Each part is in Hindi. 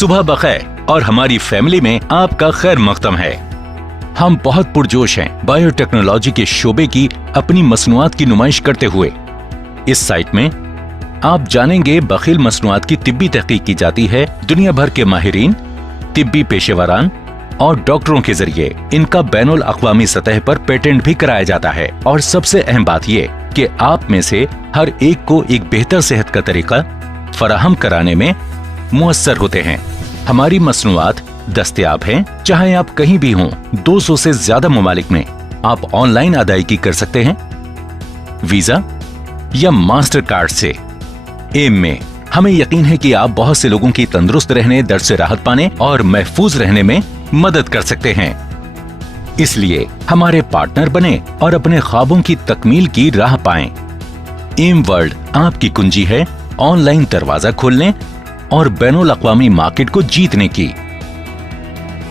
सुबह बखैर और हमारी फैमिली में आपका खैर मकदम है। हम बहुत पुरजोश हैं बायोटेक्नोलॉजी के शोबे की अपनी मसनूआत की नुमाइश करते हुए। इस साइट में आप जानेंगे बखील मसनूआत की तिब्बी तहकीक की जाती है दुनिया भर के माहिरीन, तिब्बी पेशेवरान और डॉक्टरों के जरिए इनका बैनुल अक़वामी सतह पर पेटेंट भी कराया जाता है। और सबसे अहम बात ये कि आप में से हर एक को एक बेहतर सेहत का तरीका फराहम कराने में मुयस्सर होते हैं। हमारी मसनूआत दस्तयाब हैं, चाहे आप कहीं भी हों। 200 से ज्यादा ममालिक में आप ऑनलाइन अदायगी कर सकते हैं, वीजा या मास्टर कार्ड से। एम में हमें यकीन है कि आप बहुत से लोगों की तंदुरुस्त रहने, दर्द से राहत पाने और महफूज रहने में मदद कर सकते हैं। इसलिए हमारे पार्टनर बने और अपने ख्वाबों की तकमील की राह पाएं। एम वर्ल्ड आपकी कुंजी है ऑनलाइन दरवाजा खोलने और बैनुल अक़वामी मार्केट को जीतने की।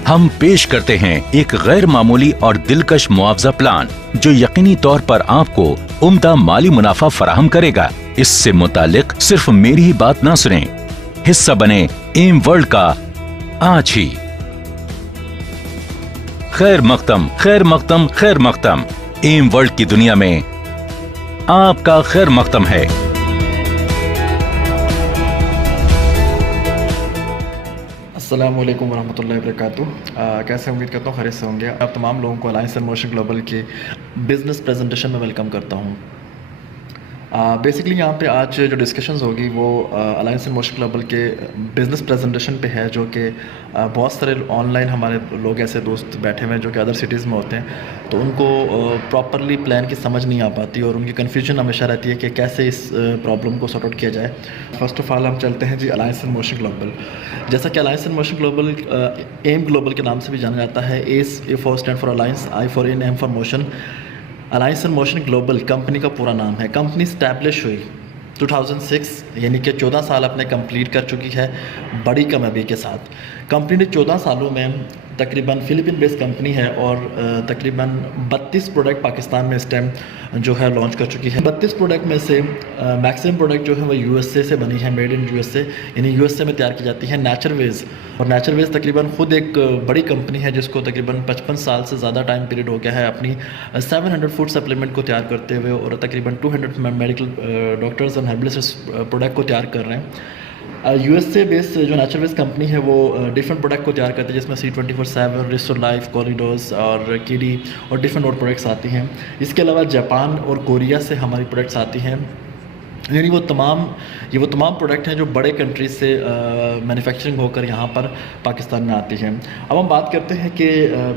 हम पेश करते हैं एक गैर मामूली और दिलकश मुआवजा प्लान जो यकीनी तौर पर आपको उम्दा माली मुनाफा फराहम करेगा। इससे मुतालिक सिर्फ मेरी ही बात ना सुने, हिस्सा बने एम वर्ल्ड का आज ही। खैर मकदम, खैर मकदम, खैर मकदम। एम वर्ल्ड की दुनिया में आपका खैर मकदम है। अस्सलामुअलैकुम वरहमतुल्लाहि वबरकातुहू। कैसे उम्मीद करता हूँ खैरियत से होंगे। आप तमाम लोगों को अलायंस इन मोशन ग्लोबल के बिज़नेस प्रेजेंटेशन में वेलकम करता हूँ। बेसिकली यहाँ पे आज जो डिस्कशंस होगी वो अलायंस इन मोशन ग्लोबल के बिज़नेस प्रेजेंटेशन पे है, जो कि बहुत सारे ऑनलाइन हमारे लोग ऐसे दोस्त बैठे हुए हैं जो कि अदर सिटीज़ में होते हैं, तो उनको प्रॉपरली प्लान की समझ नहीं आ पाती और उनकी कन्फ्यूजन हमेशा रहती है कि कैसे इस प्रॉब्लम को सॉर्ट आउट किया जाए। फर्स्ट ऑफ ऑल हम चलते हैं जी अलायंस इन मोशन ग्लोबल। जैसा कि alliance in motion global M global के नाम से भी जाना जाता है। A for stand for alliance, I for in, M for motion. Alliance in motion global company का पूरा नाम है। कंपनी स्टैब्लिश हुई 2006, यानी कि 14 साल अपने कंप्लीट कर चुकी है बड़ी कामयाबी के साथ। कंपनी ने 14 सालों में तकरीबन फ़िलिपिन बेस्ड कंपनी है और तकरीबन 32 प्रोडक्ट पाकिस्तान में इस टाइम जो है लॉन्च कर चुकी है। 32 प्रोडक्ट में से मैक्सिमम प्रोडक्ट जो है वो यूएसए से बनी है, मेड इन यूएसए, यानी यूएसए में तैयार की जाती है। नेचरवेज, और नेचरवेज तकरीबन ख़ुद एक बड़ी कंपनी है जिसको तकरीबन 55 साल से ज़्यादा टाइम पीरियड हो गया है अपनी 700 फूड सप्लीमेंट को तैयार करते हुए, और तकरीबन 200 मेडिकल डॉक्टर्स और हर्बलिस्ट प्रोडक्ट को तैयार कर रहे हैं। यूएसए बेस्ड जो नेचरवेज कंपनी है वो डिफरेंट प्रोडक्ट को तैयार करती है, जिसमें C24/7, रिस्टोर लाइफ, कॉरिडोर्स और किडी और डिफरेंट और प्रोडक्ट्स आती हैं। इसके अलावा जापान और कोरिया से हमारी प्रोडक्ट्स आती हैं, यानी वो तमाम प्रोडक्ट हैं जो बड़े कंट्रीज से मैन्युफैक्चरिंग होकर यहाँ पर पाकिस्तान में आती हैं। अब हम बात करते हैं कि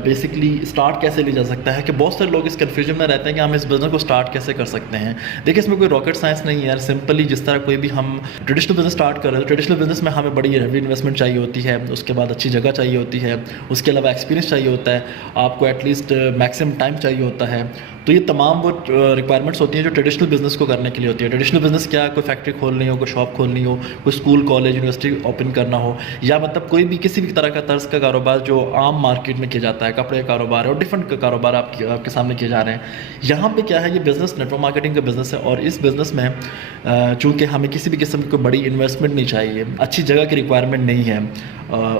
बेसिकली स्टार्ट कैसे लिया जा सकता है, कि बहुत सारे लोग इस कन्फ्यूजन में रहते हैं कि हम इस बिज़नेस को स्टार्ट कैसे कर सकते हैं। देखिए, इसमें कोई रॉकेट साइंस नहीं है यार। सिंपली जिस तरह कोई भी हम ट्रेडिशनल बिज़नेस स्टार्ट कर रहे हैं, ट्रेडिशनल बिज़नेस में हमें बड़ी हैवी इन्वेस्टमेंट चाहिए होती है, उसके बाद अच्छी जगह चाहिए होती है, उसके अलावा एक्सपीरियंस चाहिए होता है, आपको एटलीस्ट मैक्सिमम टाइम चाहिए होता है। तो ये तमाम वो रिक्वायरमेंट्स होती हैं जो ट्रेडिशनल बिज़नेस को करने के लिए होती है। ट्रेडिशनल बिज़नेस क्या, कोई फैक्ट्री खोलनी हो, कोई शॉप खोलनी हो, कोई स्कूल, कॉलेज, यूनिवर्सिटी ओपन करना हो, या मतलब कोई भी किसी भी तरह का तर्ज का कारोबार जो आम मार्केट में किया जाता है, कपड़े का कारोबार और डिफरेंट कारोबार आपके सामने किए जा रहे हैं। यहाँ पे क्या है, ये बिज़नेस नेटवर्क मार्केटिंग का बिज़नेस है, और इस बिज़नेस में चूँकि हमें किसी भी किस्म की बड़ी इन्वेस्टमेंट नहीं चाहिए, अच्छी जगह की रिक्वायरमेंट नहीं है,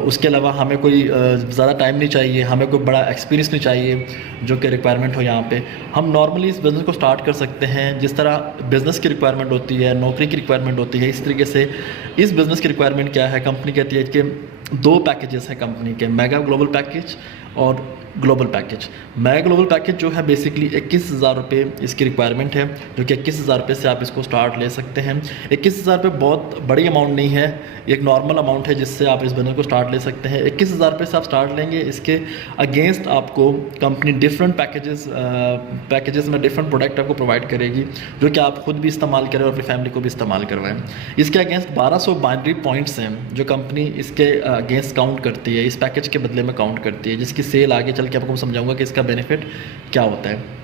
उसके अलावा हमें कोई ज़्यादा टाइम नहीं चाहिए, हमें कोई बड़ा एक्सपीरियंस नहीं चाहिए जो कि रिक्वायरमेंट हो यहाँ पे। हम नॉर्मली इस बिज़नेस को स्टार्ट कर सकते हैं जिस तरह बिज़नेस की रिक्वायरमेंट होती है, नौकरी की रिक्वायरमेंट होती है, इस तरीके से इस बिज़नेस की रिक्वायरमेंट क्या है। कंपनी कहती है कि 2 पैकेजेस हैं कंपनी के, मेगा ग्लोबल पैकेज और global package. Mega global package जो है बेसिकली 21,000 रुपये इसकी रिक्वायरमेंट है, जो कि 21,000 रुपये से आप इसको स्टार्ट ले सकते हैं। 21,000 रुपये बहुत बड़ी अमाउंट नहीं है, एक नॉर्मल अमाउंट है जिससे आप इस बिज़नेस को स्टार्ट ले सकते हैं। 21,000 रुपये से आप स्टार्ट लेंगे, इसके अगेंस्ट आपको कंपनी डिफरेंट पैकेजेस में डिफरेंट प्रोडक्ट आपको प्रोवाइड करेगी, जो कि आप खुद भी इस्तेमाल करें और अपनी फैमिली को भी इस्तेमाल करवाएं। इसके अगेंस्ट 1200 बाइनरी पॉइंट्स हैं जो कंपनी इसके अगेंस्ट काउंट करती है, इस पैकेज के बदले में काउंट करती है, जिसकी सेल आगे चल के आपको समझाऊंगा कि इसका बेनिफिट क्या होता है।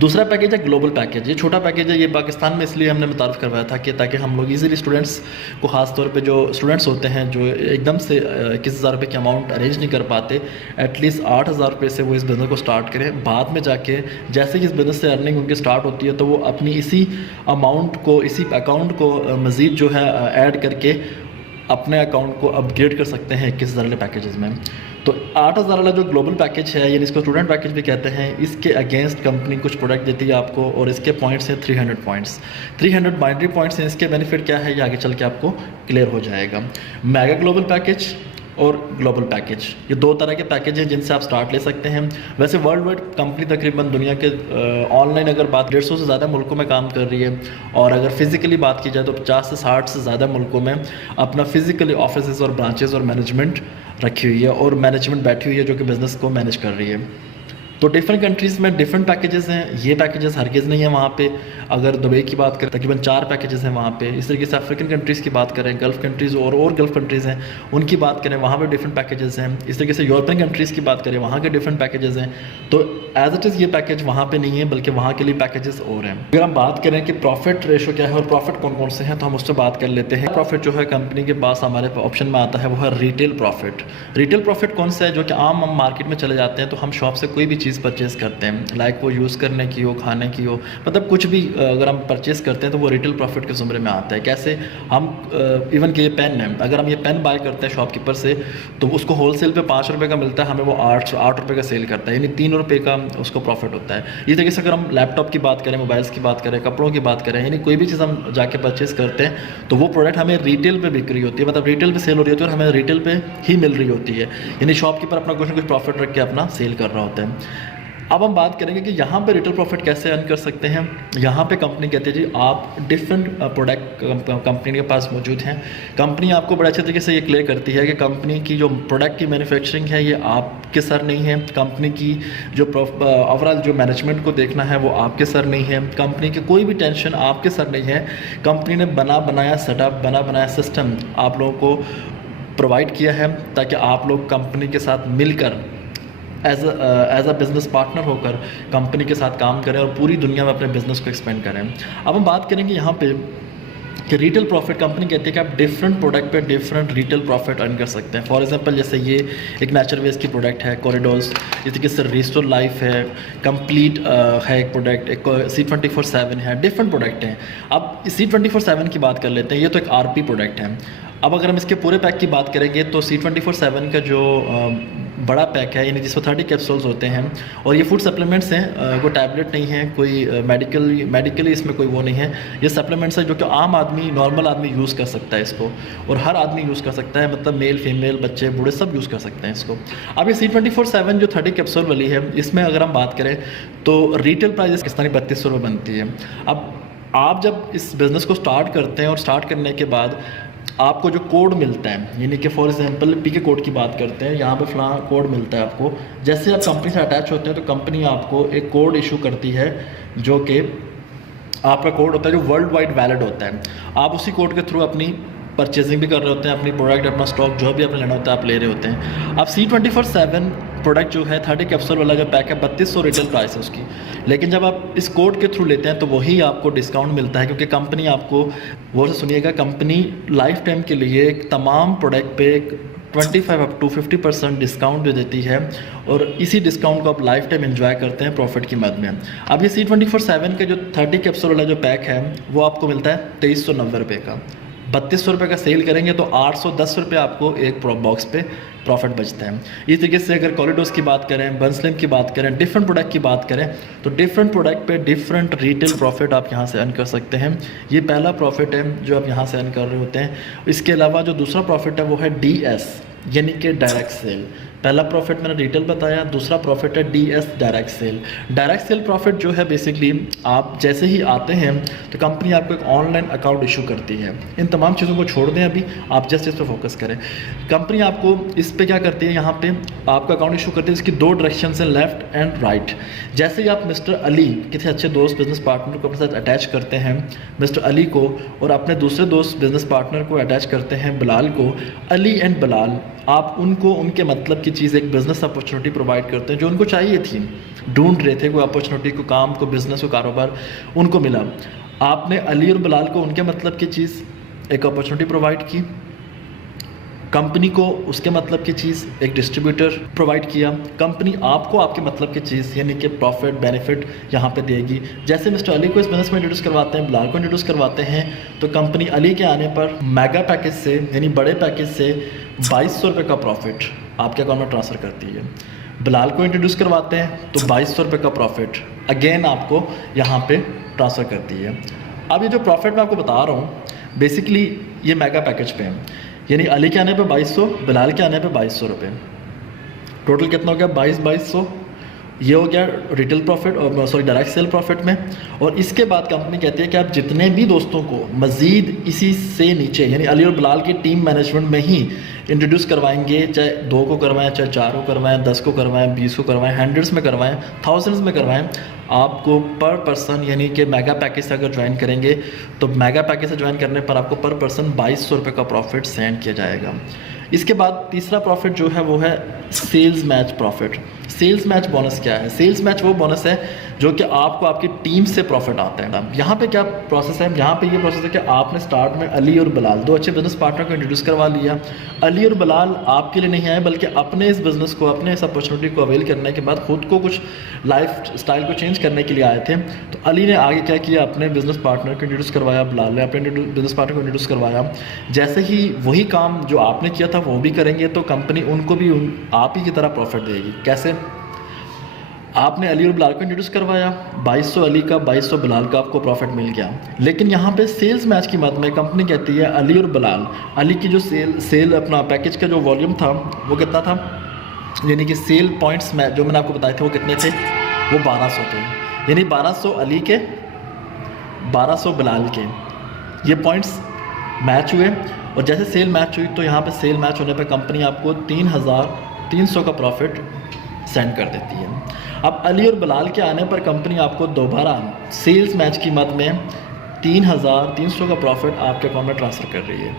दूसरा पैकेज है ग्लोबल पैकेज। ये छोटा पैकेज है, ये पाकिस्तान में इसलिए हमने मुतारफ़ करवाया था कि ताकि हम लोग इजीली स्टूडेंट्स को, ख़ास तौर पे जो स्टूडेंट्स होते हैं जो एकदम से 21,000 रुपये की अमाउंट अरेंज नहीं कर पाते, एटलीस्ट 8,000 रुपये से वो इस बिज़नेस को स्टार्ट करें। बाद में जाके जैसे ही इस बिज़नेस से अर्निंग उनकी स्टार्ट होती है तो वो अपनी इसी अमाउंट को, इसी अकाउंट को मज़ीद जो है ऐड करके अपने अकाउंट को अपग्रेड कर सकते हैं 21,000 वाले पैकेजेस में। तो 8,000 वाला जो ग्लोबल पैकेज है, यानी इसको स्टूडेंट पैकेज भी कहते हैं, इसके अगेंस्ट कंपनी कुछ प्रोडक्ट देती है आपको और इसके पॉइंट्स हैं 300 पॉइंट्स, 300 बाइनरी पॉइंट्स हैं। इसके बेनिफिट क्या है ये आगे चल के आपको क्लियर हो जाएगा। मेगा ग्लोबल पैकेज और ग्लोबल पैकेज, ये दो तरह के पैकेज हैं जिनसे आप स्टार्ट ले सकते हैं। वैसे वर्ल्ड वाइड कंपनी तकरीबन दुनिया के ऑनलाइन अगर बात 150 से ज़्यादा मुल्कों में काम कर रही है, और अगर फिज़िकली बात की जाए तो 50 से 60 से ज़्यादा मुल्कों में अपना फिज़िकली ऑफिस और ब्रांचेस और मैनेजमेंट रखी हुई है, और मैनेजमेंट बैठी हुई है जो कि बिज़नेस को मैनेज कर रही है। तो डिफरेंट कंट्रीज़ में डिफरेंट पैकेजेस हैं। ये पैकेजेस हरगिज़ नहीं है वहाँ पे। अगर दुबई की बात करें तकरीबन 4 पैकेजेस हैं वहाँ पे। इस तरीके से अफ्रीकन कंट्रीज़ की बात करें, गल्फ़ कंट्रीज़ और गल्फ़ कंट्रीज़ हैं उनकी बात करें, वहाँ पे डिफरेंट पैकेजेस हैं। इस तरीके से यूरोपियन कंट्रीज़ की बात करें, वहाँ के डिफरेंट पैकेजेस हैं। तो एज इट इज़ ये पैकेज वहाँ पे नहीं है, बल्कि वहाँ के लिए पैकेजेस और हैं। अगर हम बात करें कि प्रॉफिट रेशो क्या है और प्रॉफिट कौन कौन से हैं, तो हम उससे बात कर लेते हैं। प्रॉफिट जो है कंपनी के पास हमारे ऑप्शन में आता है वो है रिटेल प्रॉफिट। रिटेल प्रॉफिट कौन सा है? जो कि आम हम मार्केट में चले जाते हैं तो हम शॉप से कोई भी चीज़ परचेज़ करते हैं, लाइक वो यूज़ करने की हो, खाने की हो, मतलब कुछ भी अगर हम परचेज़ करते हैं तो वो रिटेल प्रॉफिट के ज़ुमरे में आता है। कैसे? हम इवन कि ये पेन है, अगर हम ये पेन बाय करते हैं शॉपकीपर से तो उसको होलसेल पे 5 रुपये का मिलता है, हमें वो 8 रुपये का सेल करता है, यानी 3 रुपये का उसको प्रॉफिट होता है। इस तरीके से अगर हम लैपटॉप की बात करें, मोबाइल्स की बात करें, कपड़ों की बात करें, यानी कोई भी चीज़ हम जाके परचेज़ करते हैं तो वो प्रोडक्ट हमें रिटेल पे बिक रही होती है, मतलब रिटेल पे सेल हो रही होती है और हमें रिटेल पे ही मिल रही होती है, यानी शॉपकीपर अपना कुछ ना कुछ प्रॉफिट रख के अपना सेल कर रहा होता है। अब हम बात करेंगे कि यहाँ पे रिटेल प्रॉफिट कैसे अर्न कर सकते हैं। यहाँ पे कंपनी कहती है जी आप डिफरेंट प्रोडक्ट कंपनी के पास मौजूद हैं। कंपनी आपको बड़े अच्छे तरीके से ये क्लियर करती है कि कंपनी की जो प्रोडक्ट की मैन्युफैक्चरिंग है ये आपके सर नहीं है, कंपनी की जो ओवरऑल जो मैनेजमेंट को देखना है वो आपके सर नहीं है, कंपनी की कोई भी टेंशन आपके सर नहीं है। कंपनी ने बना बनाया सेटअप, बना बनाया सिस्टम आप लोगों को प्रोवाइड किया है ताकि आप लोग कंपनी के साथ मिलकर एज अ बिज़नेस पार्टनर होकर कंपनी के साथ काम करें और पूरी दुनिया में अपने बिज़नेस को एक्सपेंड करें। अब हम बात करेंगे यहाँ पे कि रिटेल प्रॉफिट कंपनी कहती है कि आप डिफरेंट प्रोडक्ट पे डिफरेंट रिटेल प्रॉफिट अर्न कर सकते हैं। फॉर एग्जांपल जैसे ये एक नेचर वेस्ट की प्रोडक्ट है कॉरिडोर्स, इस तरीके से रिस्टोर लाइफ है, कंप्लीट है एक प्रोडक्ट, एक C24/7 है, डिफरेंट प्रोडक्ट हैं। अब C24/7 की बात कर लेते हैं, ये तो एक RP प्रोडक्ट है। अब अगर हम इसके पूरे पैक की बात करेंगे तो C24/7 का जो बड़ा पैक है, यानी जिसमें 30 कैप्सूल्स होते हैं और ये फूड सप्लीमेंट्स हैं, कोई टैबलेट नहीं है, कोई मेडिकली इसमें कोई वो नहीं है, ये सप्लीमेंट्स है जो कि आम आदमी, नॉर्मल आदमी यूज़ कर सकता है इसको, और हर आदमी यूज़ कर सकता है, मतलब मेल फीमेल बच्चे बूढ़े सब यूज़ कर सकते हैं इसको। अब ये C24/7 जो 30 कैप्सूल वाली है, इसमें अगर हम बात करें तो रिटेल प्राइस पाकिस्तानी 3200 रुपये बनती है। अब आप जब इस बिज़नेस को स्टार्ट करते हैं और स्टार्ट करने के बाद आपको जो कोड मिलता है, यानी कि फॉर एग्जांपल PK कोड की बात करते हैं, यहाँ पे फलां कोड मिलता है आपको। जैसे आप कंपनी से अटैच होते हैं तो कंपनी आपको एक कोड इशू करती है जो कि आपका कोड होता है जो वर्ल्ड वाइड वैलिड होता है। आप उसी कोड के थ्रू अपनी परचेजिंग भी कर रहे होते हैं, अपनी प्रोडक्ट, अपना स्टॉक जो भी आपने लेना होता है आप ले रहे होते हैं। अब C24/7 प्रोडक्ट जो है 30 कैप्सूल वाला जो पैक है 3200 रिटेल प्राइस है उसकी, लेकिन जब आप इस कोड के थ्रू लेते हैं तो वही आपको डिस्काउंट मिलता है, क्योंकि कंपनी आपको, वो से सुनिएगा, कंपनी लाइफ टाइम के लिए तमाम प्रोडक्ट पे 25 अप टू 50% डिस्काउंट दे देती है, और इसी डिस्काउंट को आप लाइफ टाइम एंजॉय करते हैं प्रॉफिट की मद में। अब ये C24/7 का जो 30 कैप्सूल वाला जो पैक है वो आपको मिलता है 2390 रुपये का। 3200 रुपये का सेल करेंगे तो 810 रुपये आपको एक बॉक्स पे प्रॉफिट बचता है। इस तरीके से अगर कॉरिडोर्स की बात करें, बंसलिम की बात करें, डिफरेंट प्रोडक्ट की बात करें तो डिफरेंट प्रोडक्ट पे डिफरेंट रिटेल प्रॉफिट आप यहाँ से अर्न कर सकते हैं। ये पहला प्रॉफिट है जो आप यहाँ से अर्न कर रहे होते हैं। इसके अलावा जो दूसरा प्रॉफिट है वो है DS, यानी कि डायरेक्ट सेल। पहला प्रॉफिट मैंने रिटेल बताया, दूसरा प्रॉफिट है DS direct sale. Direct sale profit जो है बेसिकली आप जैसे ही आते हैं तो कंपनी आपको एक ऑनलाइन अकाउंट इशू करती है। इन तमाम चीज़ों को छोड़ दें, अभी आप जस्ट इस पर फोकस करें। कंपनी आपको इस पे क्या करती है, यहाँ पे आपका अकाउंट इशू करती है। इसकी 2 डायरेक्शन है, लेफ्ट एंड राइट। जैसे ही आप मिस्टर अली, किसी अच्छे दोस्त बिजनेस पार्टनर को अपने साथ अटैच करते हैं, मिस्टर अली को, और अपने दूसरे दोस्त बिजनेस पार्टनर को अटैच करते हैं, बिलाल को, अली एंड बिलाल, आप उनको उनके मतलब की चीज़, एक बिज़नेस अपॉर्चुनिटी प्रोवाइड करते हैं जो उनको चाहिए थी, ढूंढ रहे थे कोई अपॉर्चुनिटी, को काम, को बिज़नेस, को कारोबार, उनको मिला। आपने अली और बिलाल को उनके मतलब की चीज़, एक अपॉर्चुनिटी प्रोवाइड की, कंपनी को उसके मतलब की चीज़ एक डिस्ट्रीब्यूटर प्रोवाइड किया, कंपनी आपको आपके मतलब की चीज़ यानी कि प्रॉफिट बेनिफिट यहाँ पे देगी। जैसे मिस्टर अली को इस बिज़नेस में इंट्रोड्यूस करवाते हैं, बिलाल को इंट्रोड्यूस करवाते हैं, तो कंपनी अली के आने पर मेगा पैकेज से यानी बड़े पैकेज से 2200 रुपये का प्रॉफिट आपके अकाउंट में ट्रांसफ़र करती है। बिलाल को इंट्रोड्यूस करवाते हैं तो 2200 रुपये का प्रॉफिट अगेन आपको यहाँ पे ट्रांसफ़र करती है। अब ये जो प्रॉफिट मैं आपको बता रहा हूँ बेसिकली ये मेगा पैकेज पे है, यानी अली के आने पे 2200, बिलाल के आने पे 2200 रुपये, टोटल कितना हो गया 2200। ये हो गया रिटेल प्रॉफिट और सॉरी डायरेक्ट सेल प्रॉफिट में। और इसके बाद कंपनी कहती है कि आप जितने भी दोस्तों को मज़ीद इसी से नीचे यानी अली और बिलाल की टीम मैनेजमेंट में ही इंट्रोड्यूस करवाएंगे, चाहे 2 को करवाएं, चाहे 4 को करवाएं, 10 को करवाएं, 20 को करवाएं, हंड्रेड्स में करवाएं, थाउजेंड्स में करवाएं, आपको पर पर्सन यानी कि मेगा पैकेज से अगर ज्वाइन करेंगे तो मेगा पैकेज से ज्वाइन करने पर आपको पर पर्सन 2200 रुपये का प्रॉफिट सेंड किया जाएगा। इसके बाद तीसरा प्रॉफिट जो है वो है sales match profit. Sales match bonus क्या है? सेल्स मैच वो बोनस है जो कि आपको आपकी टीम से प्रॉफिट आता है। यहाँ पे क्या प्रोसेस है? यहाँ पे ये प्रोसेस है कि आपने स्टार्ट में अली और बिलाल 2 अच्छे बिजनेस पार्टनर को इंट्रोड्यूस करवा लिया। अली और बिलाल आपके लिए नहीं आए बल्कि अपने इस बिज़नेस को, अपने इस अपॉर्चुनिटी को अवेल करने के बाद खुद को कुछ लाइफ स्टाइल को चेंज करने के लिए आए थे। तो अली ने आगे क्या किया, अपने बिज़नेस पार्टनर को इंट्रोड्यूस करवाया, बिलाल ने अपने बिज़नेस पार्टनर को इंट्रोड्यूस करवाया। जैसे ही वही काम जो आपने किया था वो भी करेंगे तो कंपनी उनको भी आप ही की तरह प्रॉफिट देगी। कैसे? आपने अली और बिलाल को इंट्रोड्यूस करवाया, 2200 अली का 2200 बिलाल का आपको प्रॉफिट मिल गया। लेकिन यहाँ पे सेल्स मैच की मद में कंपनी कहती है अली और बिलाल, अली की जो सेल अपना पैकेज का जो वॉल्यूम था वो कितना था, यानी कि सेल पॉइंट्स में जो मैंने आपको बताए थे वो कितने थे, वो 1200 थे। यानी 1200 अली के, 1200 बिलाल के, ये पॉइंट्स मैच हुए। और जैसे सेल मैच हुई तो यहाँ पे सेल मैच होने पे कंपनी आपको 3300 का प्रॉफिट सेंड कर देती है। अब अली और बिलाल के आने पर कंपनी आपको दोबारा सेल्स मैच की मद में 3300 का प्रॉफिट आपके अकाउंट में ट्रांसफ़र कर रही है।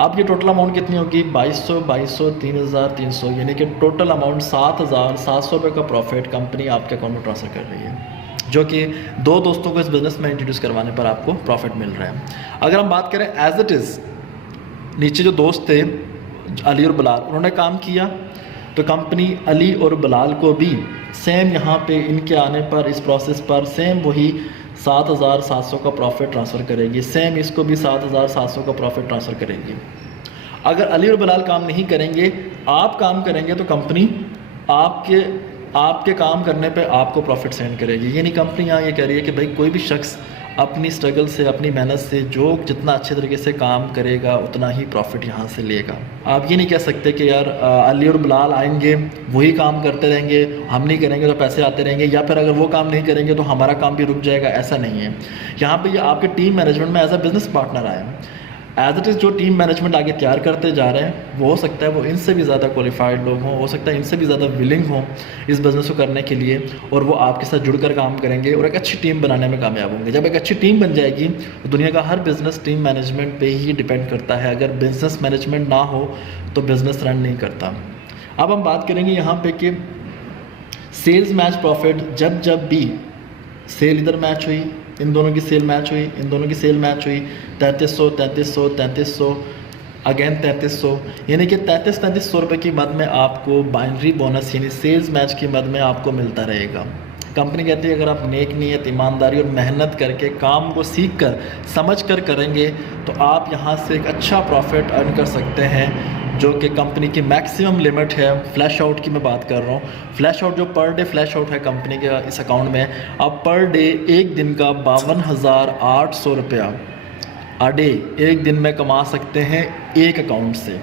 अब ये टोटल अमाउंट कितनी होगी? 2200, 3300, यानी कि टोटल अमाउंट 7700 रुपये का प्रॉफिट कंपनी आपके अकाउंट में ट्रांसफ़र कर रही है, जो कि 2 दोस्तों को इस बिज़नेस में इंट्रोड्यूस करवाने पर आपको प्रॉफिट मिल रहा है। अगर हम बात करें एज इट इज़, नीचे जो दोस्त थे अली और बिलाल, उन्होंने काम किया तो कंपनी अली और बिलाल को भी सेम यहाँ पे इनके आने पर इस प्रोसेस पर सेम वही 7700 का प्रॉफिट ट्रांसफ़र करेगी, सेम इसको भी 7700 का प्रॉफिट ट्रांसफ़र करेगी। अगर अली और बिलाल काम नहीं करेंगे, आप काम करेंगे तो कंपनी आपके काम करने पे आपको प्रॉफिट सेंड करेगी। यानी कंपनी यहाँ ये कह रही है कि भाई कोई भी शख्स अपनी स्ट्रगल से, अपनी मेहनत से जो जितना अच्छे तरीके से काम करेगा उतना ही प्रॉफिट यहाँ से लेगा। आप ये नहीं कह सकते कि यार अली और बिलाल आएंगे वही काम करते रहेंगे, हम नहीं करेंगे तो पैसे आते रहेंगे, या फिर अगर वो काम नहीं करेंगे तो हमारा काम भी रुक जाएगा। ऐसा नहीं है। यहाँ पे ये आपके टीम मैनेजमेंट में एज अ बिज़नेस पार्टनर आए। एज इट इज़ जो टीम मैनेजमेंट आगे तैयार करते जा रहे हैं वो हो सकता है वो इनसे भी ज़्यादा क्वालिफाइड लोग हों, हो सकता है इनसे भी ज़्यादा विलिंग हों इस बिज़नेस को करने के लिए, और वो आपके साथ जुड़कर काम करेंगे और एक अच्छी टीम बनाने में कामयाब होंगे। जब एक अच्छी टीम बन जाएगी तो दुनिया का हर बिज़नेस टीम मैनेजमेंट पे ही डिपेंड करता है। अगर बिज़नेस मैनेजमेंट ना हो तो बिज़नेस रन नहीं करता। अब हम बात करेंगे यहाँ पे कि सेल्स मैच प्रॉफिट, जब भी सेल इधर मैच हुई, इन दोनों की सेल मैच हुई, इन दोनों की सेल मैच हुई, 3300 अगेन 3300, यानी कि 3300 रुपये की मद में आपको बाइनरी बोनस यानी सेल्स मैच की मद में आपको मिलता रहेगा। कंपनी कहती है अगर आप नेक नीयत, ईमानदारी और मेहनत करके काम को सीख कर समझ कर करेंगे तो आप यहाँ से एक अच्छा प्रॉफिट अर्न कर सकते हैं, जो कि कंपनी की मैक्सिमम लिमिट है। फ्लैश आउट की मैं बात कर रहा हूँ। फ्लैश आउट जो पर डे फ्लैश आउट है कंपनी के इस अकाउंट में, आप पर डे एक दिन का 52,800 रुपया अ डे एक दिन में कमा सकते हैं एक अकाउंट से।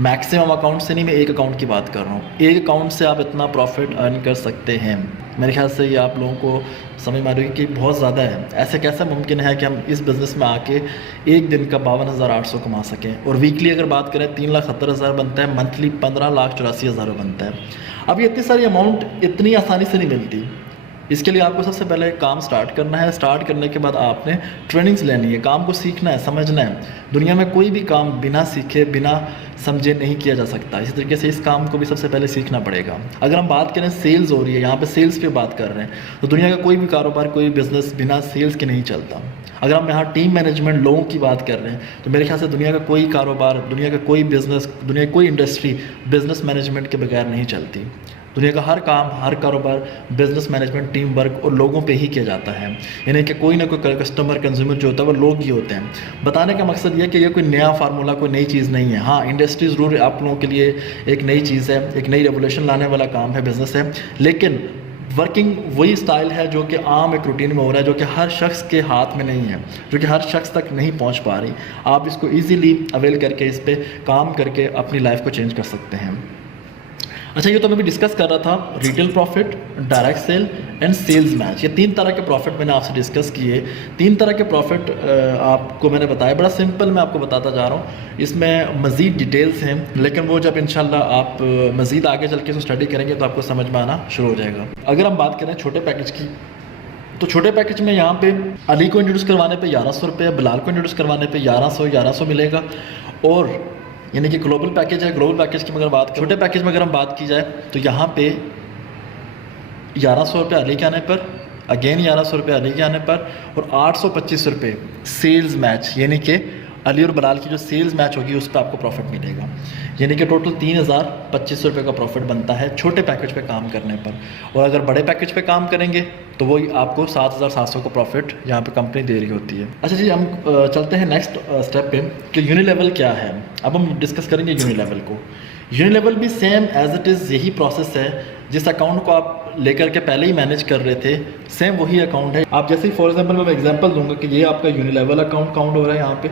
मैक्सिमम अकाउंट से नहीं, मैं एक अकाउंट की बात कर रहा हूँ। एक अकाउंट से आप इतना प्रॉफिट अर्न कर सकते हैं। मेरे ख्याल से ये आप लोगों को समझ में आ रही है कि बहुत ज़्यादा है। ऐसे कैसे मुमकिन है कि हम इस बिज़नेस में आके एक दिन का 52,800 कमा सकें, और वीकली अगर बात करें 3,70,000 बनता है, मंथली 15,84,000 बनता है। अब ये इतनी सारी अमाउंट इतनी आसानी से नहीं मिलती। इसके लिए आपको सबसे पहले काम स्टार्ट करना है। स्टार्ट करने के बाद आपने ट्रेनिंग्स लेनी है, काम को सीखना है, समझना है। दुनिया में कोई भी काम बिना सीखे, बिना समझे नहीं किया जा सकता। इसी तरीके से इस काम को भी सबसे पहले सीखना पड़ेगा। अगर हम बात करें सेल्स हो रही है, यहाँ पे सेल्स पे बात कर रहे हैं, तो दुनिया का कोई भी कारोबार, कोई बिजनेस बिना सेल्स के नहीं चलता। अगर हम यहाँ टीम मैनेजमेंट, लोगों की बात कर रहे हैं, तो मेरे ख्याल से दुनिया का कोई कारोबार, दुनिया का कोई बिजनेस, दुनिया की कोई इंडस्ट्री बिजनेस मैनेजमेंट के बगैर नहीं चलती। दुनिया का हर काम, हर कारोबार बिजनेस मैनेजमेंट, टीम वर्क और लोगों पे ही किया जाता है। यानी कि कोई ना कोई कस्टमर, कंज्यूमर जो होता है वो लोग ही होते हैं। बताने का मकसद ये है कि ये कोई नया फार्मूला, कोई नई चीज़ नहीं है। हाँ, इंडस्ट्री ज़रूर आप लोगों के लिए एक नई चीज़ है, एक नई रेवोल्यूशन लाने वाला काम है, बिजनेस है, लेकिन वर्किंग वही स्टाइल है जो कि आम एक रूटीन में हो रहा है, जो कि हर शख्स के हाथ में नहीं है, जो कि हर शख्स तक नहीं पहुंच पा रही। आप इसको इजीली अवेल करके, इस पे काम करके अपनी लाइफ को चेंज कर सकते हैं। अच्छा, ये तो मैं भी डिस्कस कर रहा था retail profit, direct sale and sales match. ये 3 तरह के प्रॉफिट मैंने आपसे डिस्कस किए। 3 तरह के प्रॉफिट आपको मैंने बताया, बड़ा सिंपल मैं आपको बताता जा रहा हूँ। इसमें मज़ीद डिटेल्स हैं, लेकिन वो जब इंशाल्लाह आप मज़ीद आगे चल के स्टडी करेंगे तो आपको समझ में आना शुरू हो जाएगा। अगर हम बात करें छोटे पैकेज की, तो छोटे पैकेज में यहाँ पे अली को इंट्रोड्यूस करवाने पे 1100 रुपये, बिलाल को इंट्रोड्यूस करवाने पे 1100 मिलेगा। और यानी कि ग्लोबल पैकेज है। ग्लोबल पैकेज की अगर बात, छोटे पैकेज में अगर हम बात की जाए तो यहाँ पे 1100 रुपये अली के आने पर, अगेन 1100 रुपये अली के आने पर, और 825 रुपये सेल्स मैच, यानी कि अली और बिलाल की जो सेल्स मैच होगी उस पर आपको प्रॉफिट मिलेगा। यानी कि टोटल 3025 रुपये का प्रॉफिट बनता है छोटे पैकेज पे काम करने पर। और अगर बड़े पैकेज पे काम करेंगे तो वही आपको 7700 का प्रॉफिट यहाँ पे कंपनी दे रही होती है। अच्छा जी, हम चलते हैं नेक्स्ट स्टेप पे कि यूनिलेवल क्या है। अब हम डिस्कस करेंगे यूनिलेवल को। यूनिलेवल भी सेम एज इट इज़ यही प्रोसेस है। जिस अकाउंट को आप लेकर के पहले ही मैनेज कर रहे थे, सेम वही अकाउंट है। आप जैसे ही फॉर एग्जाम्पल मैं एग्जाम्पल दूंगा कि ये आपका यूनिलेवल अकाउंट काउंट हो रहा है यहाँ पे,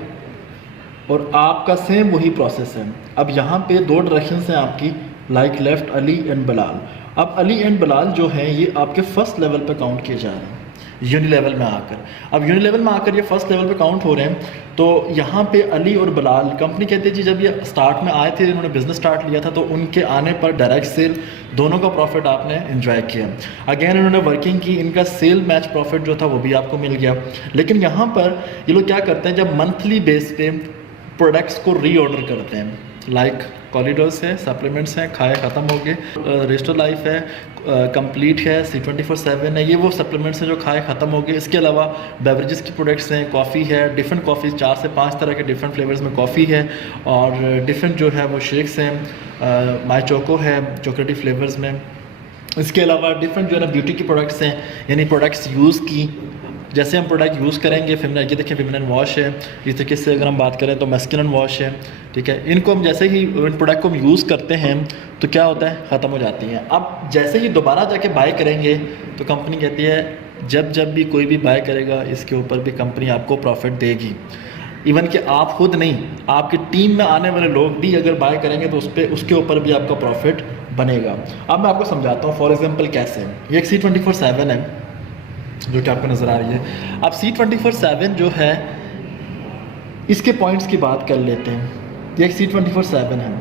और आपका सेम वही प्रोसेस है। अब यहाँ पे 2 डायरेक्शन हैं आपकी, like left Ali and Bilal. अब अली एंड बिलाल जो हैं ये आपके फर्स्ट लेवल पे काउंट किए जा रहे हैं यूनिलेवल में आकर। अब यूनिलेवल में आकर ये फर्स्ट लेवल पे काउंट हो रहे हैं, तो यहाँ पे अली और बिलाल, कंपनी कहती है जी जब ये स्टार्ट में आए थे, इन्होंने बिजनेस स्टार्ट लिया था, तो उनके आने पर डायरेक्ट सेल दोनों का प्रॉफिट आपने एंजॉय किया। अगेन इन्होंने वर्किंग की, इनका सेल मैच प्रॉफिट जो था वो भी आपको मिल गया। लेकिन यहाँ पर ये लोग क्या करते हैं, जब मंथली बेस पे प्रोडक्ट्स को रीऑर्डर करते हैं, लाइक कॉरिडोर्स है, सप्लीमेंट्स हैं, खाए ख़त्म हो गए, रेस्टो लाइफ है, कंप्लीट है, C24/7 है, ये वो सप्लीमेंट्स हैं जो खाए ख़त्म हो गए। इसके अलावा बेवरेजेस की प्रोडक्ट्स हैं, कॉफ़ी है, डिफरेंट कॉफ़ी 4 से 5 तरह के डिफरेंट फ्लेवर्स में कॉफ़ी है, और डिफरेंट जो है वो शेक्स हैं, माई चोको है चॉकलेटी फ्लेवर्स में। इसके अलावा डिफरेंट जो है ना ब्यूटी की प्रोडक्ट्स हैं, यानी प्रोडक्ट्स यूज़ की, जैसे हम प्रोडक्ट यूज़ करेंगे, फेमिनिन, ये देखिए फेमिनिन वॉश है, इस तरीके से अगर हम बात करें तो मैस्कुलिन वॉश है, ठीक है। इनको हम जैसे ही इन प्रोडक्ट को हम यूज़ करते हैं तो क्या होता है, ख़त्म हो जाती हैं। अब जैसे ही दोबारा जाके बाय करेंगे तो कंपनी कहती है जब भी कोई भी बाय करेगा इसके ऊपर भी कंपनी आपको प्रॉफिट देगी। इवन कि आप खुद नहीं, आपकी टीम में आने वाले लोग भी अगर बाय करेंगे तो उसके ऊपर भी आपका प्रॉफिट बनेगा। अब मैं आपको समझाता हूँ फॉर एग्जांपल कैसे। ये एक C24/7 है जो कि आपको नज़र आ रही है। अब C24/7 जो है, इसके पॉइंट्स की बात कर लेते हैं। ये एक C24/7 है।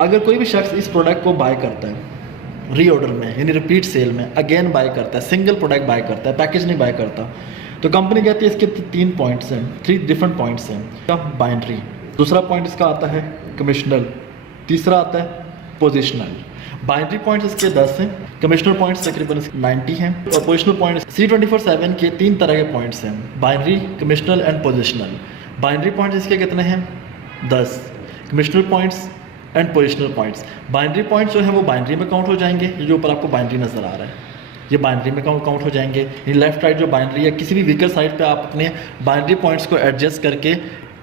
अगर कोई भी शख्स इस प्रोडक्ट को बाय करता है रीऑर्डर में, यानी रिपीट सेल में, अगेन बाय करता है, सिंगल प्रोडक्ट बाय करता है, पैकेज नहीं बाय करता, तो कंपनी कहती है इसके 3 पॉइंट्स हैं, 3 डिफरेंट पॉइंट्स हैं। बाइनरी, दूसरा पॉइंट इसका आता है कमिश्नल, तीसरा आता है पोजिशनल। बाइनरी पॉइंट्स इसके 10 हैं, कमिश्नल पॉइंट्स तकरीबन 90 हैं, और पोजिशनल पॉइंट्स C24/7 के 3 तरह के पॉइंट्स हैं, बाइनरी, कमिश्नल एंड पोजिशनल। बाइनरी पॉइंट्स इसके कितने हैं, 10, कमिश्नल points and positional points. Binary points जो है वो बाइनरी में काउंट हो जाएंगे, ये जो ऊपर आपको बाइनरी नज़र आ रहा है ये बाइनरी में काउंट हो जाएंगे। ये लेफ्ट राइट जो बाइनरी है, किसी भी वीकर साइड पे आप अपने बाइनरी पॉइंट्स को एडजस्ट करके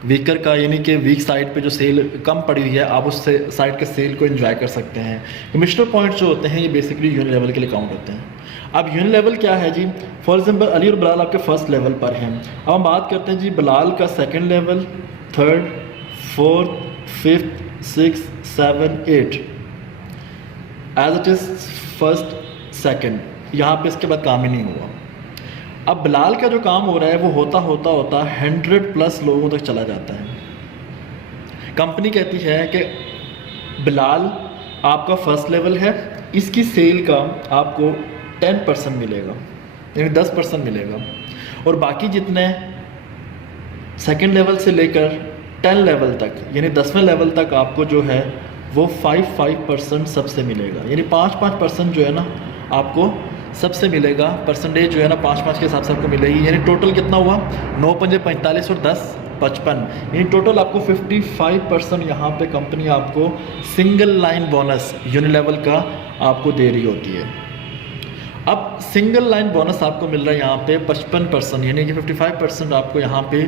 वीकर का, यानी कि वीक साइड पे जो सेल कम पड़ी हुई है, आप उस साइड के सेल को एंजॉय कर सकते हैं। कमिश्नल पॉइंट्स जो होते हैं ये बेसिकली यूनिट लेवल के लिए काउंट होते हैं। अब यूनिट लेवल क्या है जी, फॉर एग्जांपल अली और बिलाल आपके फर्स्ट लेवल पर हैं। अब हम बात करते हैं जी बिलाल का second level, third, fourth, fifth, 6, 7, 8 as it is first second, यहाँ पे इसके बाद काम ही नहीं हुआ। अब बिलाल का जो काम हो रहा है वो होता 100+ लोगों तक चला जाता है। कंपनी कहती है कि बिलाल आपका फर्स्ट लेवल है, इसकी सेल का आपको 10% मिलेगा, यानी 10% मिलेगा। और बाकी जितने सेकंड लेवल से लेकर 10 लेवल तक, यानी 10वें लेवल तक आपको जो है वो 5% सबसे मिलेगा, यानी 5% जो है ना आपको सबसे मिलेगा। परसेंटेज जो है ना 5 के हिसाब से आपको मिलेगी, यानी टोटल कितना हुआ 9 पंजे 45 और 10 55, यानी टोटल आपको 55% यहाँ पे कंपनी आपको सिंगल लाइन बोनस यूनिलेवल का आपको दे रही होती है। अब सिंगल लाइन बोनस आपको मिल रहा है यहाँ पे 55%, यानी कि 55% आपको यहाँ पे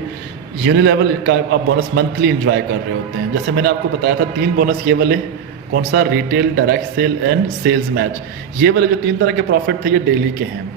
यूनिलेवल का आप बोनस मंथली एंजॉय कर रहे होते हैं। जैसे मैंने आपको बताया था 3 बोनस ये वाले, कौन सा, retail, direct sale and sales match, ये वाले जो 3 तरह के प्रॉफिट थे ये डेली के हैं।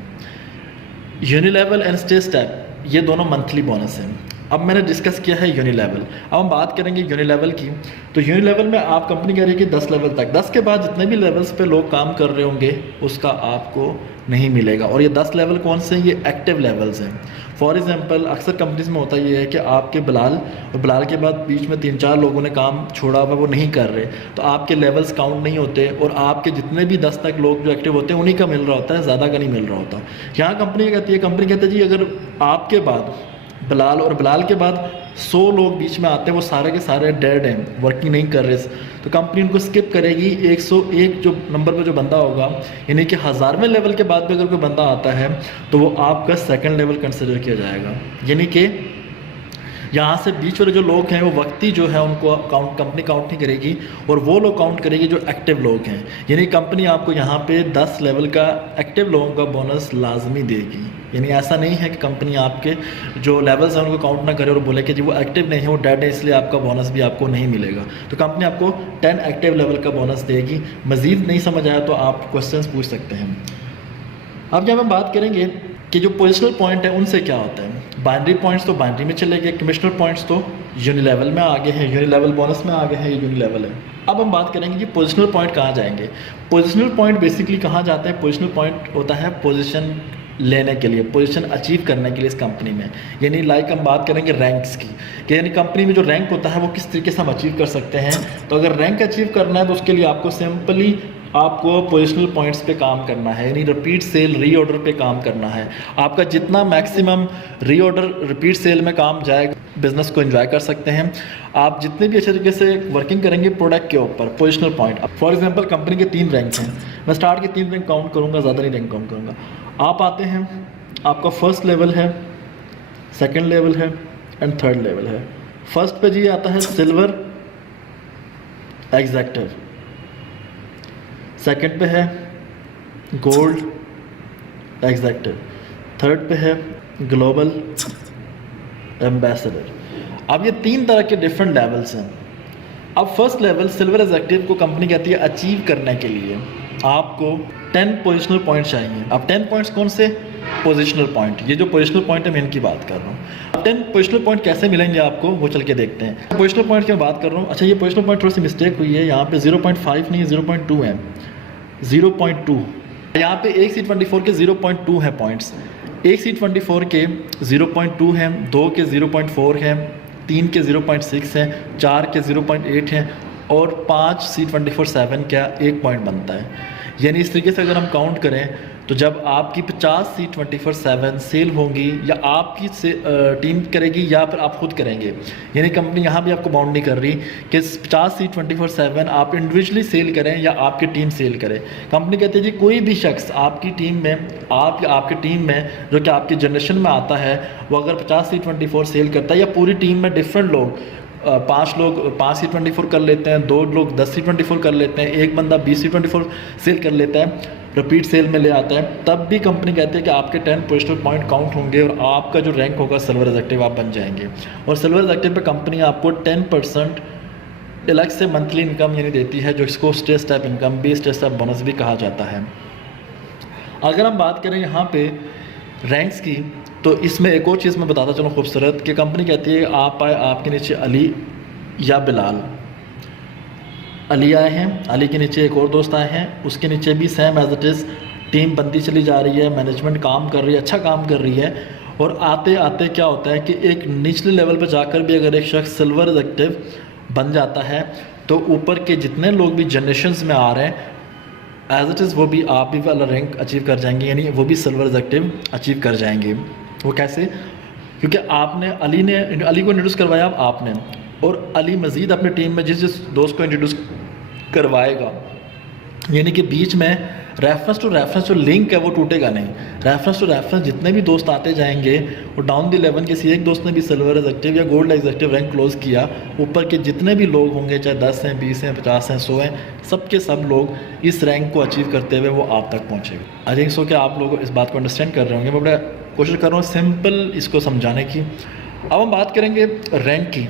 यूनिलेवल एंड स्टे स्टेप ये दोनों मंथली बोनस हैं। अब मैंने डिस्कस किया है यूनिलेवल, अब हम बात करेंगे यूनिलेवल की। तो यूनिलेवल में आप कंपनी कह रही है कि 10 लेवल तक, 10 के बाद जितने भी लेवल्स पे लोग काम कर रहे होंगे उसका आपको नहीं मिलेगा। और ये 10 लेवल कौन से हैं, ये एक्टिव लेवल्स हैं। फॉर एग्जांपल अक्सर कंपनीज में होता ये है कि आपके बिलाल और बिलाल के बाद बीच में 3-4 लोगों ने काम छोड़ा हुआ, वो नहीं कर रहे, तो आपके लेवल्स काउंट नहीं होते और आपके जितने भी 10 तक लोग जो एक्टिव होते हैं उन्हीं का मिल रहा होता है, ज़्यादा का नहीं मिल रहा होता। यहाँ कंपनी कहती है जी अगर आपके बाद बिलाल और बिलाल के बाद 100 लोग बीच में आते हैं, वो सारे के सारे डेड हैं, वर्किंग नहीं कर रहे, तो कंपनी उनको स्किप करेगी। 101 जो नंबर पे जो बंदा होगा, यानी कि 1000वें लेवल के बाद भी अगर कोई बंदा आता है तो वो आपका सेकंड लेवल कंसिडर किया जाएगा। यानी कि यहाँ से बीच वाले जो लोग हैं वो वक्ती जो है उनको कंपनी काउंट नहीं करेगी और वो लोग काउंट करेगी जो एक्टिव लोग हैं। यानी कंपनी आपको यहाँ पे 10 लेवल का एक्टिव लोगों का बोनस लाजमी देगी। यानी ऐसा नहीं है कि कंपनी आपके जो लेवल्स हैं उनको काउंट ना करे और बोले कि जी वो एक्टिव नहीं है, वो डेड है, इसलिए आपका बोनस भी आपको नहीं मिलेगा। तो कंपनी आपको 10 एक्टिव लेवल का बोनस देगी। मज़ीद नहीं समझ आया तो आप क्वेश्चंस पूछ सकते हैं। अब जब हम बात करेंगे कि जो पोजिशनल पॉइंट है उनसे क्या होता है, बाइनरी पॉइंट्स तो बाइनरी में चले गए, कमिश्नल पॉइंट्स तो यूनिलेवल में आगे हैं, यूनिलेवल बोनस में आगे हैं, ये यूनिलेवल है। अब हम बात करेंगे कि पोजिशनल पॉइंट कहाँ जाएंगे। पोजिशनल पॉइंट बेसिकली कहाँ जाते हैं, पोजिशनल पॉइंट होता है पोजीशन लेने के लिए, पोजीशन अचीव करने के लिए इस कंपनी में। यानी लाइक हम बात करेंगे रैंक्स की, कि यानी कंपनी में जो रैंक होता है वो किस तरीके से हम अचीव कर सकते हैं। तो अगर रैंक अचीव करना है तो उसके लिए आपको सिंपली आपको पोजिशनल पॉइंट्स पे काम करना है, यानी रिपीट सेल रीऑर्डर पे काम करना है। आपका जितना मैक्सिमम रीऑर्डर रिपीट सेल में काम जाएगा, बिजनेस को एंजॉय कर सकते हैं आप। जितने भी अच्छे तरीके से वर्किंग करेंगे प्रोडक्ट के ऊपर, positional point. For example company के 3 रैंक हैं, मैं स्टार्ट के 3 रैंक काउंट करूँगा, ज़्यादा नहीं रैंक काउंट करूँगा। आप आते हैं, आपका फर्स्ट लेवल है, सेकेंड लेवल है एंड थर्ड लेवल है। फर्स्ट पे जी आता है सिल्वर एग्जेक्टिव, सेकंड पे है गोल्ड एग्जेक्टिव, थर्ड पे है ग्लोबल एम्बेसडर। अब ये 3 तरह के डिफरेंट लेवल्स हैं। अब फर्स्ट लेवल सिल्वर एग्जेक्टिव को कंपनी कहती है अचीव करने के लिए आपको 10 पोजिशनल पॉइंट चाहिए। अब 10 पॉइंट्स कौन से, पोजिशनल पॉइंट। ये जो पोजिशनल पॉइंट है मैं इनकी बात कर रहा हूँ। अब 10 पोजिशनल पॉइंट कैसे मिलेंगे आपको वो चल के देखते हैं। पोजिशनल पॉइंट की मैं बात कर रहा हूँ। अच्छा, ये पोजिशनल पॉइंट थोड़ी सी मिस्टेक हुई है, यहाँ पे 0.5 नहीं है, 0.2 है, 0.2। यहाँ पे एक C24 के 0.2 है पॉइंट्स, एक C24 के 0.2 हैं, 2 के 0.4 हैं, 3 के 0.6 हैं, 4 के 0.8 हैं और 5 C24-7 का 1 पॉइंट बनता है। यानी इस तरीके से अगर हम काउंट करें तो जब आपकी 50 C24-7 सेल होंगी या आपकी टीम करेगी या फिर आप खुद करेंगे, यानी कंपनी यहाँ भी आपको बाउंड नहीं कर रही कि 50 C24-7 आप इंडिविजुअली सेल करें या आपकी टीम सेल करे। कंपनी कहती है जी कोई भी शख्स आपकी टीम में, आप या आपकी टीम में जो कि आपकी जनरेशन में आता है, वो अगर 50 C24 सेल करता है या पूरी टीम में डिफरेंट लोग 5 लोग 5 C24 कर लेते हैं, 2 लोग 10 C24 कर लेते हैं, एक बंदा 20 C24 सेल कर लेता है, रिपीट सेल में ले आता है, तब भी कंपनी कहती है कि आपके 10 पोजिशनल पॉइंट काउंट होंगे और आपका जो रैंक होगा सिल्वर एग्जेक्टिव आप बन जाएंगे। और सिल्वर एग्जेक्टिव पे कंपनी आपको 10% अलग से मंथली इनकम यानी देती है, जो इसको स्टे स्टेप इनकम भी, स्टे स्टेप बोनस भी कहा जाता है। अगर हम बात करें यहाँ पे रैंक्स की, तो इसमें एक और चीज़ मैं बताता चलूँ खूबसूरत, कि कंपनी कहती है आप आए, आपके नीचे अली या बिलाल, अली आए हैं, अली के नीचे एक और दोस्त आए हैं, उसके नीचे भी same as it is team बनती चली जा रही है, मैनेजमेंट काम कर रही है, अच्छा काम कर रही है। और आते आते क्या होता है कि एक निचले लेवल पर जाकर भी अगर एक शख्स सिल्वर एग्जेक्टिव बन जाता है तो ऊपर के जितने लोग भी जनरेशन्स में आ रहे हैं एज इट इज़ वो भी आप भी वाला रैंक अचीव कर जाएंगे, यानी वो भी सिल्वर एग्जेक्टिव अचीव कर जाएंगे। वो कैसे? क्योंकि आपने अली को इंट्रोड्यूस करवाया आपने, और अली मज़ीद अपनी टीम में जिस जिस दोस्त को इंट्रोड्यूस करवाएगा, यानी कि बीच में रेफरेंस टू रेफरेंस जो लिंक है वो टूटेगा नहीं। रेफरेंस टू रेफरेंस जितने भी दोस्त आते जाएंगे, वो डाउन द इलेवन किसी एक दोस्त ने भी सिल्वर एग्जेक्टिव या गोल्ड एग्जेक्टिव रैंक क्लोज़ किया, ऊपर के जितने भी लोग होंगे, चाहे 10 हैं, 20 हैं, 50 हैं, 100 हैं, सबके सब लोग इस रैंक को अचीव करते हुए वो आप तक पहुँचेगा। आई थिंक सो कि आप लोग इस बात को अंडरस्टैंड कर रहे होंगे। मैं बड़ा कोशिश कर रहा हूँ सिंपल इसको समझाने की। अब हम बात करेंगे रैंक की,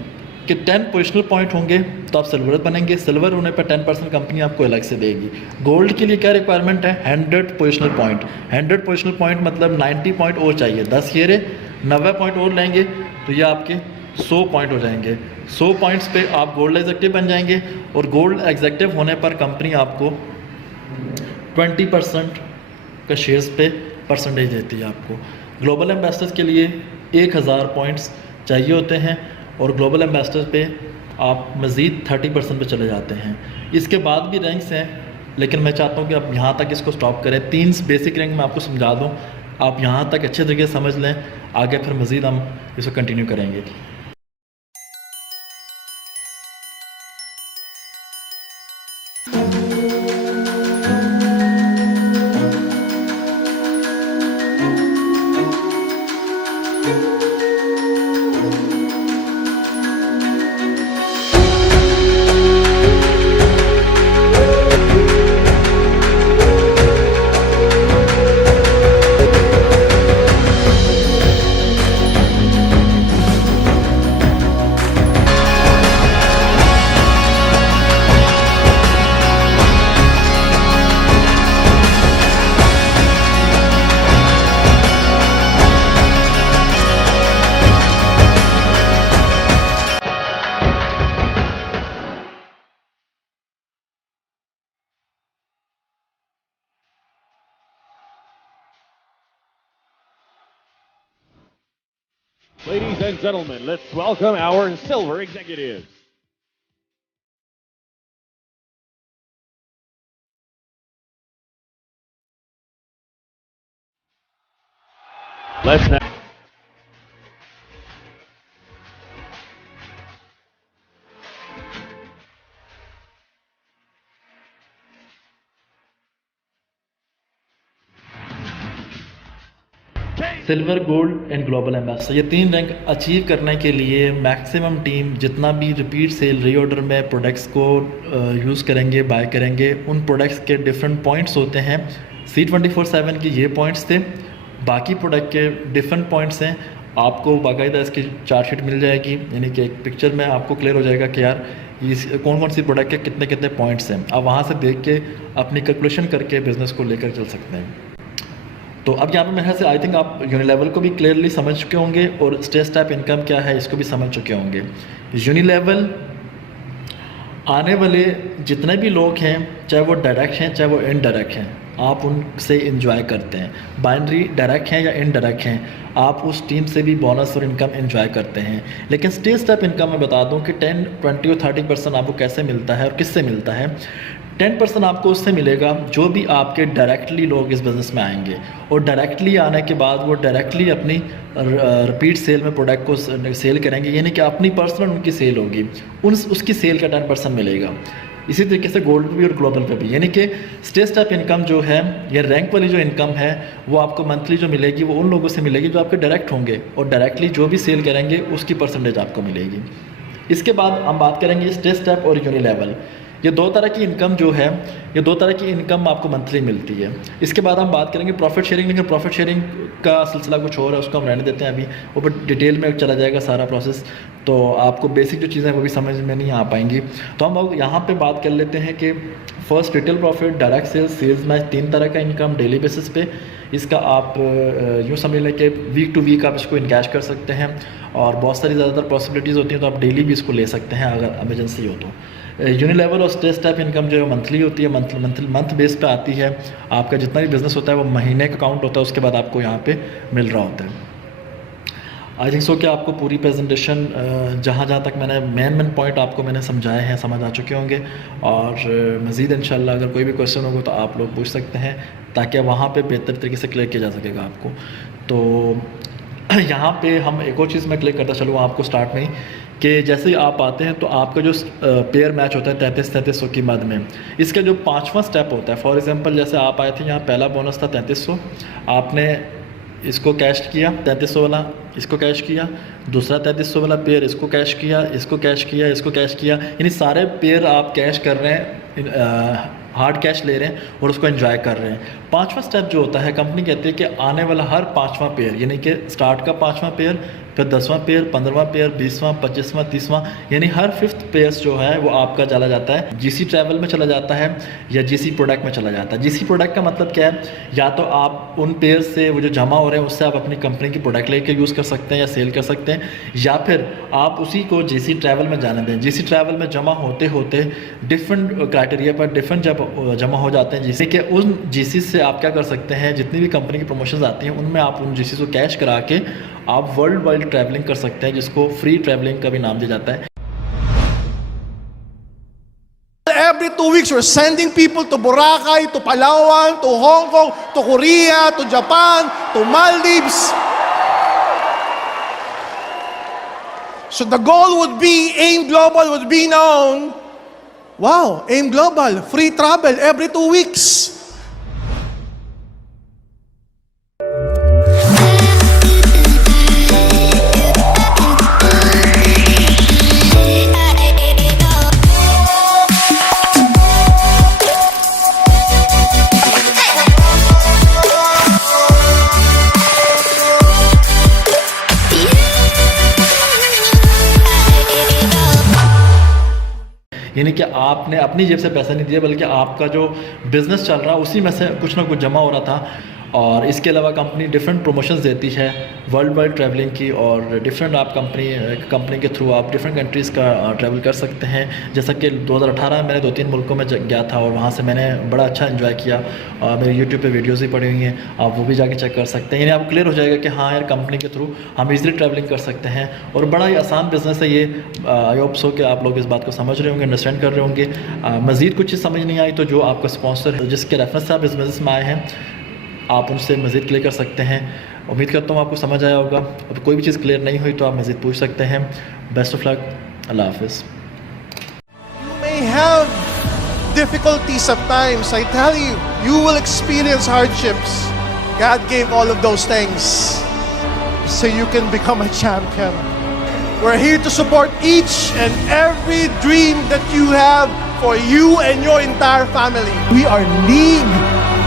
कि 10 पोजिशनल पॉइंट होंगे तो आप सिल्वर बनेंगे। सिल्वर होने पर 10% कंपनी आपको अलग से देगी। गोल्ड के लिए क्या रिक्वायरमेंट है? 100 पोजिशनल पॉइंट। 100 पोजिशनल पॉइंट मतलब 90 पॉइंट और चाहिए। 10 ये रहे, 90 पॉइंट और लेंगे तो ये आपके 100 पॉइंट हो जाएंगे। 100 पॉइंट्स पे आप गोल्ड एग्जेक्टिव बन जाएंगे, और गोल्ड एग्जेक्टिव होने पर कंपनी आपको 20% का शेयर्स पे परसेंटेज देती है आपको। ग्लोबल एम्बेसडर्स के लिए 1000 पॉइंट्स चाहिए होते हैं, और ग्लोबल एम्बेसडर पे आप मज़ीद 30% पे चले जाते हैं। इसके बाद भी रैंक्स हैं, लेकिन मैं चाहता हूँ कि आप यहाँ तक इसको स्टॉप करें। 3 बेसिक रैंक मैं आपको समझा दूँ, आप यहाँ तक अच्छे तरीके से समझ लें, आगे फिर मज़ीद हम इसको कंटिन्यू करेंगे। Ladies and gentlemen, let's welcome our silver executives. Let's now. Silver, gold and global ambassador, ये 3 रैंक अचीव करने के लिए मैक्सिमम टीम जितना भी रिपीट सेल रीऑर्डर में प्रोडक्ट्स को यूज़ करेंगे, बाय करेंगे, उन प्रोडक्ट्स के डिफरेंट पॉइंट्स होते हैं। C24/7 के ये पॉइंट्स थे, बाकी प्रोडक्ट के डिफरेंट पॉइंट्स हैं। आपको बाकायदा इसकी चार्टशीट मिल जाएगी, यानी कि एक पिक्चर में आपको क्लियर हो जाएगा कि यार इस कौन कौन सी प्रोडक्ट के कितने कितने पॉइंट्स हैं। आप वहाँ से देख के अपनी कैलकुलेशन करके बिज़नेस को लेकर चल सकते हैं। तो अब यहाँ पे मेरे ख्याल से आई थिंक आप यूनिलेवल को भी क्लियरली समझ चुके होंगे, और स्टेज टाइप इनकम क्या है इसको भी समझ चुके होंगे। यूनिलेवल आने वाले जितने भी लोग हैं, चाहे वो डायरेक्ट हैं चाहे वो इनडायरेक्ट हैं, आप उनसे इंजॉय करते हैं। बाइनरी डायरेक्ट हैं या इनडायरेक्ट हैं, आप उस टीम से भी बोनस और इनकम एंजॉय करते हैं। लेकिन स्टेज स्टेप इनकम मैं बता दूं कि 10, 20 और 30% आपको कैसे मिलता है और किससे मिलता है। 10% आपको उससे मिलेगा जो भी आपके डायरेक्टली लोग इस बिज़नेस में आएंगे, और डायरेक्टली आने के बाद वो डायरेक्टली अपनी रिपीट सेल में प्रोडक्ट को सेल करेंगे, यानी कि अपनी पर्सनल उनकी सेल होगी, उसकी सेल का 10% मिलेगा। इसी तरीके से गोल्ड पे भी और ग्लोबल पे भी, यानी कि स्टेज टाइप इनकम जो है, या रैंक वाली जो इनकम है, वो आपको मंथली जो मिलेगी वो उन लोगों से मिलेगी जो आपके डायरेक्ट होंगे, और डायरेक्टली जो भी सेल करेंगे उसकी परसेंटेज आपको मिलेगी। इसके बाद हम बात करेंगे स्टेज टाइप और यूनिलेवल। ये 2 तरह की इनकम जो है, ये 2 तरह की इनकम आपको मंथली मिलती है। इसके बाद हम बात करेंगे प्रॉफिट शेयरिंग, लेकिन प्रॉफिट शेयरिंग का सिलसिला कुछ और है, उसको हम रहने देते हैं। अभी ऊपर डिटेल में चला जाएगा सारा प्रोसेस, तो आपको बेसिक जो चीज़ें हैं वो भी समझ में नहीं आ पाएंगी। तो हम लोग यहाँ पे बात कर लेते हैं कि first retail profit, direct sales, sales match, 3 तरह का इनकम डेली बेसिस पे। इसका आप यूँ समझ लें कि वीक टू वीक आप इसको इनकैश कर सकते हैं, और बहुत सारी ज़्यादातर पॉसिबिलिटीज़ होती हैं, तो आप डेली भी इसको ले सकते हैं अगर एमरजेंसी हो तो। यूनिलेवल और स्टेज टाइप इनकम जो है मंथली होती है, मंथ बेस पे आती है। आपका जितना भी बिज़नेस होता है वो महीने का काउंट होता है, उसके बाद आपको यहाँ पे मिल रहा होता है। आई थिंक सो कि आपको पूरी प्रेजेंटेशन जहाँ जहाँ तक मैंने मेन पॉइंट आपको मैंने समझाए हैं समझ आ चुके होंगे, और मज़ीद इंशाल्लाह अगर कोई भी क्वेश्चन होगा तो आप लोग पूछ सकते हैं, ताकि वहाँ पे बेहतर तरीके से क्लियर किया जा सकेगा आपको। तो यहाँ पे हम एक और चीज़ मैं क्लियर करता चलूँ आपको स्टार्ट में ही, कि जैसे ही आप आते हैं तो आपका जो पेयर मैच होता है 3300 की मद में, इसका जो 5वां स्टेप होता है, फॉर एग्जांपल जैसे आप आए थे यहाँ पहला बोनस था 3300, आपने इसको कैश किया 3300 वाला, इसको कैश किया, दूसरा 3300 वाला पेयर इसको कैश किया, इसको कैश किया, इसको कैश किया, यानी सारे पेयर आप कैश कर रहे हैं, हार्ड कैश ले रहे हैं और उसको एंजॉय कर रहे हैं। 5वां स्टेप जो होता है, कंपनी कहती है कि आने वाला हर 5वां पेयर, यानी कि स्टार्ट का 5वां पेयर, फिर 10वां पेयर, 15वां पेयर, 20वां, 25वां, 30वां, यानी हर 5th पेयर्स जो है वो आपका चला जाता है जीसी ट्रैवल में चला जाता है या जीसी प्रोडक्ट में चला जाता है। जीसी प्रोडक्ट का मतलब क्या है, या तो आप उन पेयर से वो जो जमा हो रहे हैं उससे आप अपनी कंपनी की प्रोडक्ट लेके यूज़ कर सकते हैं या सेल कर सकते हैं, या फिर आप उसी को जीसी ट्रैवल में जाने दें। जीसी ट्रैवल में जमा होते होते डिफरेंट क्राइटेरिया पर डिफरेंट जब जमा हो जाते हैं जिससे कि उन जीसी से आप क्या कर सकते हैं, जितनी भी कंपनी की प्रमोशंस आती हैं उनमें आप उन जीसी को कैश करा के आप वर्ल्ड वाइड ट्रैवलिंग कर सकते हैं, जिसको फ्री ट्रैवलिंग का भी नाम दिया जाता है। Every 2 weeks, we're sending people to Boracay, to Palawan, to Hong Kong, to Korea, to Japan, to Maldives. So the goal would be, AIM Global would be known, wow, AIM Global, free travel every 2 weeks. यानी कि आपने अपनी जेब से पैसा नहीं दिया, बल्कि आपका जो बिज़नेस चल रहा है उसी में से कुछ ना कुछ जमा हो रहा था। और इसके अलावा कंपनी डिफरेंट प्रमोशंस देती है वर्ल्ड वाइड ट्रैवलिंग की, और डिफरेंट आप कंपनी के थ्रू आप डिफरेंट कंट्रीज़ का ट्रैवल कर सकते हैं। जैसा कि 2018 में मैंने 2-3 मुल्कों में गया था और वहाँ से मैंने बड़ा अच्छा एंजॉय किया। मेरी यूट्यूब पे वीडियोज़ भी पड़ी हुई हैं, आप वो भी जाके चेक कर सकते हैं। यानी आपको क्लियर हो जाएगा कि हाँ यार, कंपनी के थ्रू हम ईज़िली ट्रैवलिंग कर सकते हैं और बड़ा ही आसान बिज़नेस है ये। आई होप सो कि आप लोग इस बात को समझ रहे होंगे, अंडरस्टैंड कर रहे होंगे। मज़ीद कुछ चीज़ समझ नहीं आई तो जो आपका स्पॉन्सर है, जिसके रेफरेंस से आप इस बिज़नेस में आए हैं, आप उनसे मज़ीद क्लियर कर सकते हैं। उम्मीद करता हूँ आपको समझ आया होगा। अब कोई भी चीज़ क्लियर नहीं हुई तो आप मज़ीद पूछ सकते हैं। बेस्ट ऑफ लक, अल्लाह हाफिज़। You may have difficulties at times. I tell you, you will experience hardships. God gave all of those things so you can become a champion. We're here to support each and every dream that you have for you and your entire family. We are League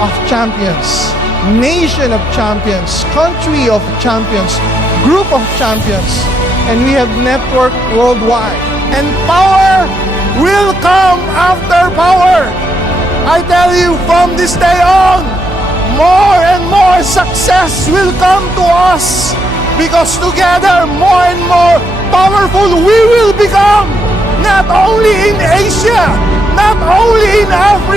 of Champions, Nation of Champions, Country of Champions, Group of Champions, and we have network worldwide. And power will come after power. I tell you, from this day on, more and more success will come to us, because together more and more powerful we will become, not only in Asia, not only in Africa,